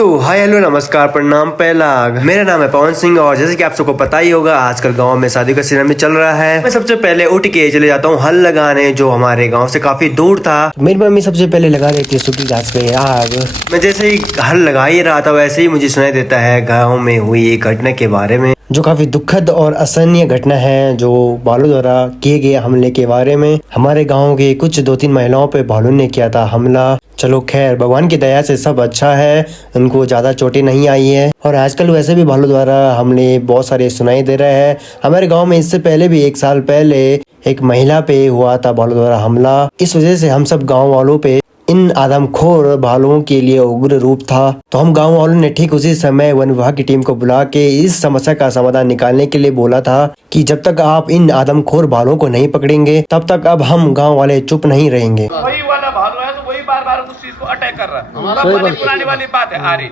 Hi hello नमस्कार प्रणाम पहलाग। मेरा नाम है पवन सिंह और जैसे कि आप सबको पता ही होगा आजकल गांव में शादी का सीजन में चल रहा है। मैं सबसे पहले उठ के चले जाता हूँ हल लगाने, जो हमारे गांव से काफी दूर था। मेरी मम्मी सबसे पहले लगा देती है सूखी घास पे आग। मैं जैसे ही हल लगा ही रहा था वैसे ही मुझे सुनाई देता है गाँव में हुई एक घटना के बारे में, जो काफी दुखद और असहनीय घटना है, जो भालू द्वारा किए गए हमले के बारे में। हमारे गांव के कुछ 2-3 महिलाओं पे भालू ने किया था हमला। चलो खैर, भगवान की दया से सब अच्छा है, उनको ज्यादा चोटें नहीं आई है। और आजकल वैसे भी भालू द्वारा हमले बहुत सारे सुनाई दे रहे हैं। हमारे गांव में इससे पहले भी 1 साल पहले एक महिला पे हुआ था भालू द्वारा हमला। इस वजह से हम सब गाँव वालों पे इन आदमखोर भालुओं के लिए उग्र रूप था। तो हम गांव वालों ने ठीक उसी समय वन विभाग की टीम को बुला के इस समस्या का समाधान निकालने के लिए बोला था कि जब तक आप इन आदमखोर भालुओं को नहीं पकड़ेंगे तब तक अब हम गांव वाले चुप नहीं रहेंगे। वही वाला भालू है तो वही बार बार उस चीज को अटैक कर रहा है। पुरानी वाली बात है आ रही।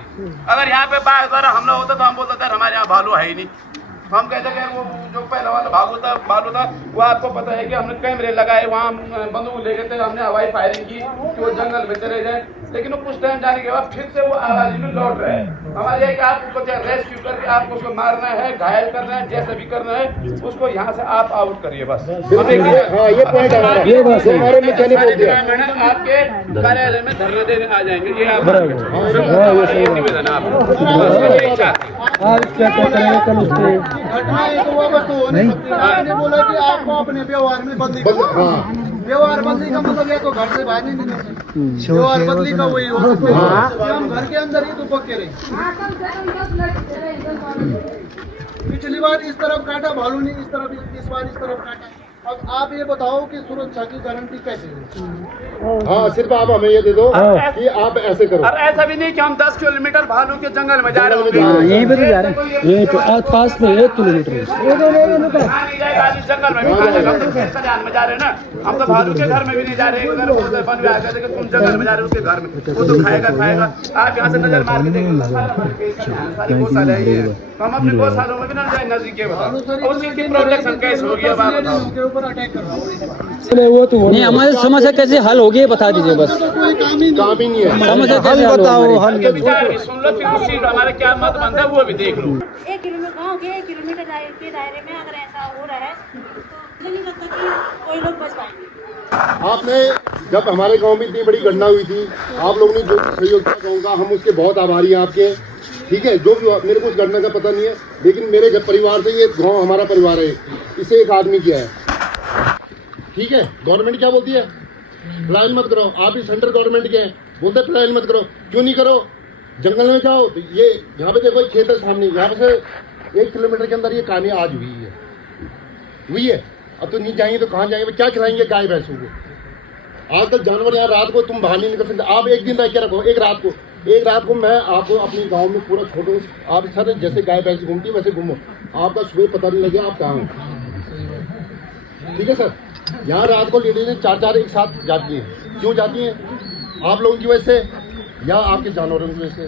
अगर यहाँ पे बार बार हमला होता तो हम बोलते थे हमारे यहाँ भालू है ही नहीं। हम कहते हैं वो जो पहला वाला भालू था वो आपको पता है कि हमने कैमरे लगाए, वहाँ बंदूक ले गए थे, हमने हवाई फायरिंग की कि वो जंगल में चले जाए। लेकिन वो कुछ टाइम जाने के बाद फिर से वो आवाज में लौट रहे हैं। हमारे एक आपको रेस्क्यू करके आपको उसको मारना है, घायल करना है, जैसे भी करना है उसको यहाँ से आप आउट करिए बस। ये पॉइंट आपके कार्यालय में धरने देने आ जाएंगे। ये आप निवेदन है आपने बोला कि आपको अपने व्यवहार में बदली व्यवहार बदली का मतलब या तो घर से बाहर नहीं निकलते। व्यवहार बदली का वही हो सकता है हम घर के अंदर ही तो पक्के रहे। पिछली बार इस तरफ काटा भालू ने, इस तरफ इस बार इस तरफ काटा। अब आप ये बताओ कि सुरक्षा की गारंटी कैसे है? हाँ, सिर्फ आप हमें ये दे दो कि आप ऐसे करो। और ऐसा भी नहीं कि हम 10 किलोमीटर भालू के जंगल में जा रहे होंगे। यहीं पे तो जा रहे हैं, यहीं पे पास में 1 किलोमीटर जंगल में भी हम तो कल्याण में जा रहे हैं ना। हम तो भालू के घर में भी नहीं जा रहे। अगर वन विभाग कहते तुम जंगल में जा रहे हो उसके घर में, वो तो खाएगा। आप यहाँ से नजर मार के देखिए सारी गौशाला है। हम अपने गौशालों में भी ना जाए नजदीक के बताओ उसकी प्रोटेक्शन कैसे होगी। अब आप बताओ नहीं, हमारी समस्या कैसे हल होगी बता दीजिए बस। काम ही नहीं है। समस्या कैसे बताओ हल सुन लो, फिर हमारे क्या मत बनता है वो भी देख लो। 1 किलोमीटर गाँव के 1 किलोमीटर के दायरे में अगर ऐसा हो रहा है तो नहीं लगता कि कोई लोग बच पाएंगे। आपने जब हमारे गांव में इतनी बड़ी घटना हुई थी, आप लोगों ने जो सहयोग किया गाँव का, हम उसके बहुत आभारी हैं आपके। ठीक है, जो भी मेरे को उस घटना का पता नहीं है, लेकिन मेरे घर परिवार से ये गाँव हमारा परिवार है, इसे एक आदमी किया है। ठीक है, गवर्नमेंट क्या बोलती है? पलायन मत करो। आप ही सेंट्रल गवर्नमेंट के हैं, बोलते पलायन मत करो। क्यों नहीं करो? जंगल में जाओ तो ये यहाँ पे देखो खेत है सामने, यहाँ से 1 किलोमीटर के अंदर ये कहानी आज हुई है। अब तो नहीं जाएंगे तो कहाँ जाएंगे? क्या खिलाएंगे गाय भैंसों को? आजकल जानवर यहाँ रात को तुम बाहर नहीं निकल सकते। आप एक दिन रह के रखो, एक रात को मैं आपको अपने गांव में पूरा छोड़ो। आप सर जैसे गाय भैंस घूमती है वैसे घूमो, आपका सुबह पता नहीं लगे आप कहाँ हो। ठीक है सर, यहाँ रात को लेडीज 4-4 एक साथ जाती हैं। क्यों जाती हैं? आप लोगों की वजह से या आपके जानवरों की वजह से?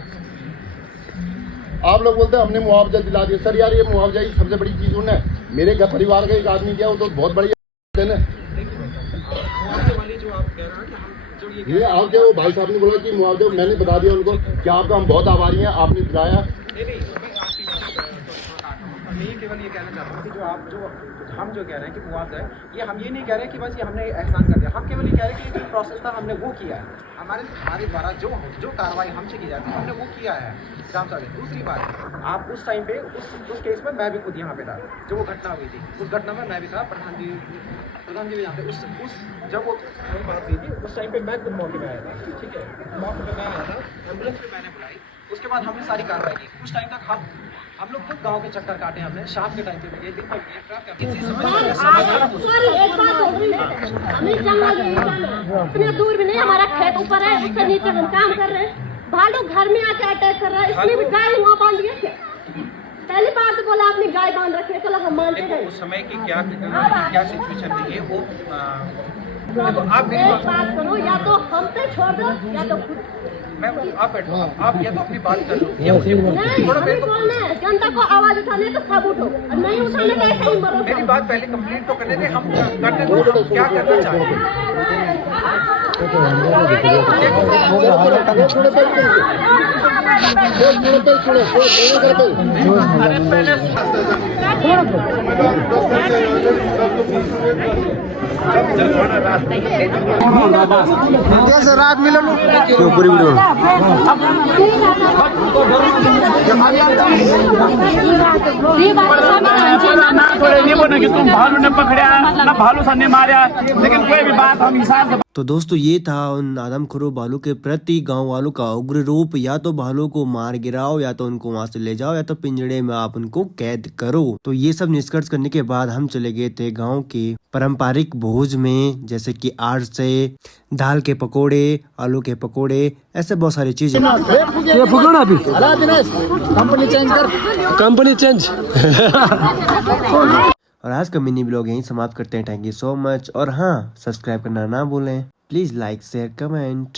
आप लोग बोलते हैं हमने मुआवजा दिला दिया। सर यार, ये मुआवजा ही सबसे बड़ी चीज़ होना है। मेरे घर परिवार का एक आदमी किया, वो तो बहुत बड़ी है ना। ये आपके वो भाई साहब ने बोला कि मुआवजा, मैंने बता दिया उनको कि आपका हम बहुत आभारी हैं, आपने दिलाया। मैं केवल ये कहना चाहता हूँ कि हम जो कह रहे हैं कि मुआवजा है, ये हम ये नहीं कह रहे कि बस ये हमने एहसान कर दिया। हम केवल ये कह रहे हैं कि जो प्रोसेस था हमने वो किया है। हमारे द्वारा जो कार्रवाई हमसे की जाती है हमने वो किया है। दूसरी बात, आप उस टाइम पे उस केस में मैं भी खुद यहाँ पे था, जो वो घटना हुई थी उस घटना में मैं भी था। प्रधान जी भी यहाँ पे उस जब वो बात हुई थी उस टाइम पे मैं खुद मौके पे आया था। ठीक है, मौके पे मैं आया था, एम्बुलेंस भी मैंने बुलाई। उसके बाद हमने सारी कार्रवाई की। कुछ टाइम तक हम लोग खुद गांव के चक्कर काटे। हमने शाम के टाइम पे भी दिन में इतनी दूर भी नहीं, हमारा खेत ऊपर है, उससे नीचे हम काम कर रहे हैं। भालू घर में आके अटैक कर रहा है, इसलिए भी गाय वहाँ बांध दिया। पहली बार तो बोला आपने गाय बांध रखी है, चलो हम मानते हैं। उस समय की क्या सिचुएशन रही है वो आप एक बात करो, या तो हम पे छोड़ दो या तो खुद आप बैठो, आप या तो अपनी बात कर लो या मुझे नहीं, अभी कौन है? जनता को आवाज उठाने तो सब उठो, और नहीं उठाने तो ऐसे ही मरो। मेरी बात पहले कंप्लीट तो करने दें, हम करने दो, हम क्या करना चाहते हैं। कैसे रात मिलन पूरी वीडियो तुम भालू ने पकड़ा ना भालू सा ने मारा, लेकिन कोई भी बात हम हिसाब से। तो दोस्तों ये था उन आदमखोरों भालू के प्रति गांव वालों का उग्र रूप। या तो भालू को मार गिराओ, या तो उनको वहां से ले जाओ, या तो पिंजड़े में आप उनको कैद करो। तो ये सब निष्कर्ष करने के बाद हम चले गए थे गांव के पारंपरिक भोज में, जैसे कि आड़ से दाल के पकोड़े, आलू के पकोड़े, ऐसे बहुत सारी चीजें। कंपनी चेंज और आज का मिनी ब्लॉग यहीं समाप्त करते हैं। Thank you so much. और हाँ, सब्सक्राइब करना ना भूलें। Please like share comment.